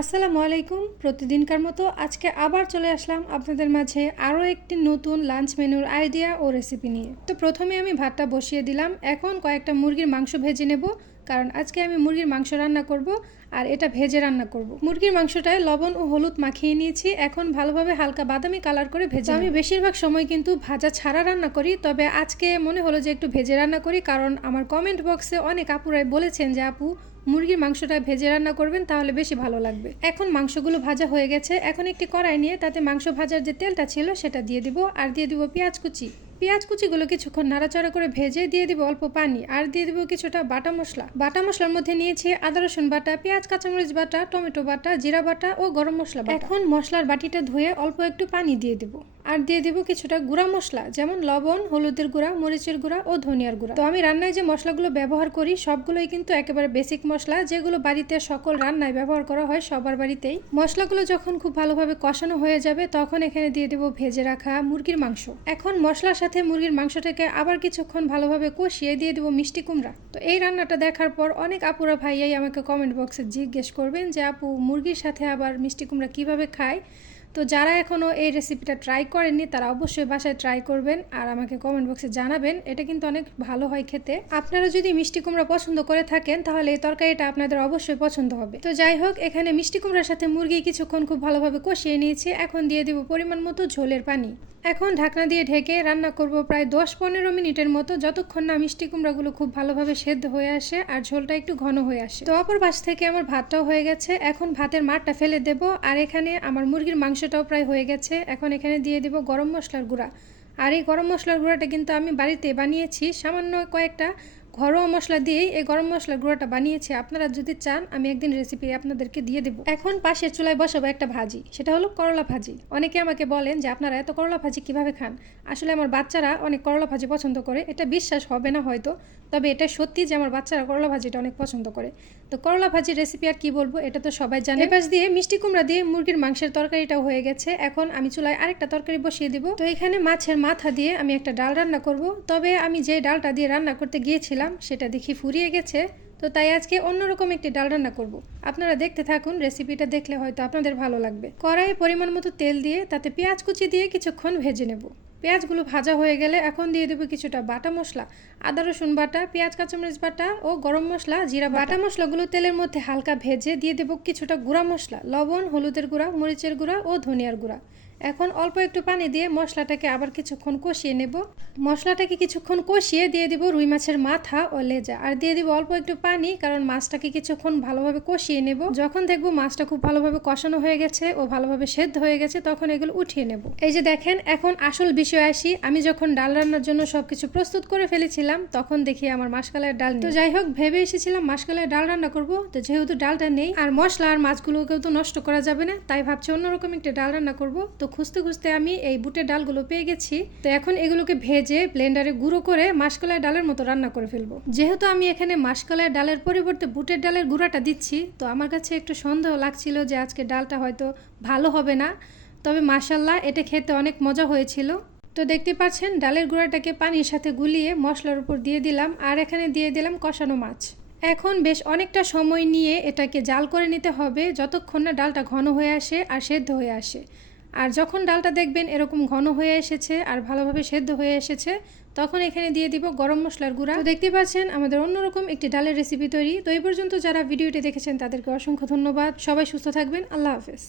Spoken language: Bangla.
আসসালামু আলাইকুম। প্রতিদিনকার মতো আজকে আবার চলে আসলাম আপনাদের মাঝে আরও একটি নতুন লাঞ্চ মেনুর আইডিয়া ও রেসিপি নিয়ে। তো প্রথমে আমি ভাতটা বসিয়ে দিলাম। এখন কয়েকটা মুরগির মাংস ভেজে নেব। কারণ আজকে আমি মুরগির মাংস রান্না করব আর এটা ভেজে রান্না করব। মুরগির মাংসটায় লবণ ও হলুদ মাখিয়ে নিয়েছি। এখন ভালোভাবে হালকা বাদামি কালার করে ভেজে আমি বেশিরভাগ সময় কিন্তু ভাজা ছাড়া রান্না করি তবে আজকে মনে হলো যে একটু ভেজে রান্না করি কারণ আমার কমেন্ট বক্সে অনেক আপুরাই বলেছেন যে আপু মুরগির মাংসটা ভেজে রান্না করবেন তাহলে বেশি ভালো লাগবে। এখন মাংসগুলো ভাজা হয়ে গেছে। এখন একটি কড়াই নিয়ে তাতে মাংস ভাজার যে তেলটা ছিল সেটা দিয়ে দিব। আর দিয়ে দিব পেঁয়াজ কুচি। পেঁয়াজ কুচিগুলো কিছুক্ষণ নাড়াচাড়া করে ভেজে দিয়ে দিব অল্প পানি, আর দিয়ে দিব কিছুটা বাটা মশলা। বাটা মশলার মধ্যে নিয়েছি আদা, রসুন বাটা, পেঁয়াজ, কাঁচামরিচ বাটা, টমেটো বাটা, জিরা বাটা ও গরম মশলা এখন মশলার বাটিটা ধুয়ে অল্প একটু পানি দিয়ে দিব। আর দিয়ে দিব কিছুটা গুঁড়া মশলা, যেমন লবণ, হলুদের গুঁড়া, মরিচের গুঁড়া ও ধনিয়ার গুঁড়া। তো আমি রান্নায় যে মশলাগুলো ব্যবহার করি, সবগুলোই কিন্তু একেবারে বেসিক মশলা, যেগুলো বাড়িতে সকল রান্নায় ব্যবহার করা হয় সবার বাড়িতেই। মশলাগুলো যখন খুব ভালোভাবে কষানো হয়ে যাবে, তখন এখানে দিয়ে দেবো ভেজে রাখা মুরগির মাংস। এখন মশলার সাথে মুরগির মাংসটাকে আবার কিছুক্ষণ ভালোভাবে কষিয়ে দিয়ে দেবো মিষ্টি কুমড়া। তো এই রান্নাটা দেখার পর অনেক আপুরা ভাইয়াই আমাকে কমেন্ট বক্সে জিজ্ঞেস করবেন যে, আপু, মুরগির সাথে আবার মিষ্টি কুমড়া কীভাবে খায়? তো যারা এখনও এই রেসিপিটা ট্রাই করেননি, তারা অবশ্যই বাসায় ট্রাই করবেন আর আমাকে কমেন্ট বক্সে জানাবেন। এটা কিন্তু অনেক ভালো হয় খেতে। আপনারা যদি মিষ্টি কুমড়া পছন্দ করে থাকেন, তাহলে এই তরকারিটা আপনাদের অবশ্যই পছন্দ হবে। তো যাই হোক, এখানে মিষ্টি কুমড়ার সাথে মুরগি কিছুক্ষণ খুব ভালোভাবে কষিয়ে নিয়েছি। এখন দিয়ে দেবো পরিমাণ মতো ঝোলের পানি। এখন ঢাকনা দিয়ে ঢেকে রান্না করব প্রায় দশ পনেরো মিনিটের মতো, যতক্ষণ না মিষ্টি কুমড়াগুলো খুব ভালোভাবে সেদ্ধ হয়ে আসে আর ঝোলটা একটু ঘন হয়ে আসে। তো অপর পাশ থেকে আমার ভাতটাও হয়ে গেছে। এখন ভাতের মারটা ফেলে দেব। আর এখানে আমার মুরগির মাংসটাও প্রায় হয়ে গেছে। এখন এখানে দিয়ে দেব গরম মশলার গুঁড়া। আর এই গরম মশলার গুঁড়াটা কিন্তু আমি বাড়িতে বানিয়েছি সামান্য কয়েকটা ঘরোয়া মশলা দিয়েই এই গরম মশলার গুঁড়োটা বানিয়েছি। আপনারা যদি চান, আমি একদিন রেসিপি আপনাদেরকে দিয়ে দেবো। এখন পাশের চুলায় বসাবো একটা ভাজি। সেটা হলো করলা ভাজি। অনেকে আমাকে বলেন যে, আপনারা এত করলা ভাজি কীভাবে খান? আসলে আমার বাচ্চারা অনেক করলা ভাজি পছন্দ করে। এটা বিশ্বাস হবে না হয়তো, তবে এটা সত্যি যে আমার বাচ্চারা করলা ভাজিটা অনেক পছন্দ করে। তো করলা ভাজির রেসিপি আর কি বলব, এটা তো সবাই জানে। পাশ দিয়ে মিষ্টি কুমড়া দিয়ে মুরগির মাংসের তরকারিটাও হয়ে গেছে। এখন আমি চুলায় আরেকটা তরকারি বসিয়ে দিব। তো এখানে মাছের মাথা দিয়ে আমি একটা ডাল রান্না করব। তবে আমি যে ডালটা দিয়ে রান্না করতে গিয়েছিলাম সেটা দেখি ফুরিয়ে গেছে, তো তাই আজকে অন্যরকম একটি ডাল রান্না করব। আপনারা দেখতে থাকুন, রেসিপিটা দেখলে হয়তো আপনাদের ভালো লাগবে। কড়াইয়ে পরিমাণ মতো তেল দিয়ে তাতে পেঁয়াজ কুচি দিয়ে কিছুক্ষণ ভেজে নেব। পেঁয়াজগুলো ভাজা হয়ে গেলে এখন দিয়ে দেবো কিছুটা বাটা মশলা, আদা, রসুন বাটা, পেঁয়াজ, কাঁচামরিচ বাটা ও গরম মশলা, জিরা বাটা মশলাগুলো তেলের মধ্যে হালকা ভেজে দিয়ে দেবো কিছুটা গুঁড়া মশলা, লবণ, হলুদের গুঁড়া, মরিচের গুঁড়া ও ধনিয়ার গুঁড়া। এখন অল্প একটু পানি দিয়ে মশলাটাকে আবার কিছুক্ষণ কষিয়ে নেব। মশলাটাকে কিছুক্ষণ কষিয়ে দিয়ে দিব রুই মাছের মাথা ও লেজা। আর দিয়ে দিব অল্প একটু পানি, কারণ মাছটাকে কিছুক্ষণ ভালোভাবে কষিয়ে নেব। যখন দেখব মাছটা খুব ভালোভাবে কষানো হয়ে গেছে ও ভালোভাবে সেদ্ধ হয়ে গেছে, তখন এগুলো উঠিয়ে নেব। এই যে দেখেন, এখন আসল বিষয় আসি। আমি যখন ডাল রান্নার জন্য সবকিছু প্রস্তুত করে ফেলেছিলাম, তখন দেখি আমার মাসকালের ডাল তো যাই হোক, ভেবে এসেছিলাম মাসকালের ডাল রান্না করব। তো যেহেতু ডালটা নেই, আর মশলা আর মাছগুলোকেও তো নষ্ট করা যাবে না, তাই ভাবছি অন্যরকম একটা ডাল রান্না করব। তো খুঁজতে খুঁজতে আমি এই বুটের ডালগুলো পেয়ে গেছি। তো এখন এগুলোকে ভেজে ব্লেন্ডারে গুঁড়ো করে মাসকলাই ডালের মতো রান্না করে ফেলব। যেহেতু আমি এখানে মাসকলাই ডালের পরিবর্তে বুটের ডালের গুঁড়াটা দিচ্ছি, তো আমার কাছে একটু সন্দেহ লাগছিল যে আজকে ডালটা হয়তো ভালো হবে না। তবে মাসাল্লাহ এটা খেতে অনেক মজা হয়েছিল। তো দেখতে পাচ্ছেন, ডালের গুঁড়াটাকে পানির সাথে গুলিয়ে মশলার উপর দিয়ে দিলাম আর এখানে দিয়ে দিলাম কষানো মাছ। এখন বেশ অনেকটা সময় নিয়ে এটাকে জাল করে নিতে হবে, যতক্ষণ না ডালটা ঘন হয়ে আসে আর সেদ্ধ হয়ে আসে। আর যখন ডালটা দেখবেন এরকম ঘন হয়ে এসেছে আর ভালোভাবে সেদ্ধ হয়ে এসেছে, তখন এখানে দিয়ে দিব গরম মশলার গুঁড়া। তো দেখতে পাচ্ছেন, আমাদের অন্যরকম একটি ডালের রেসিপি তৈরি। তো এই পর্যন্ত যারা ভিডিওটি দেখেছেন, তাদেরকে অসংখ্য ধন্যবাদ। সবাই সুস্থ থাকবেন। আল্লাহ হাফেজ।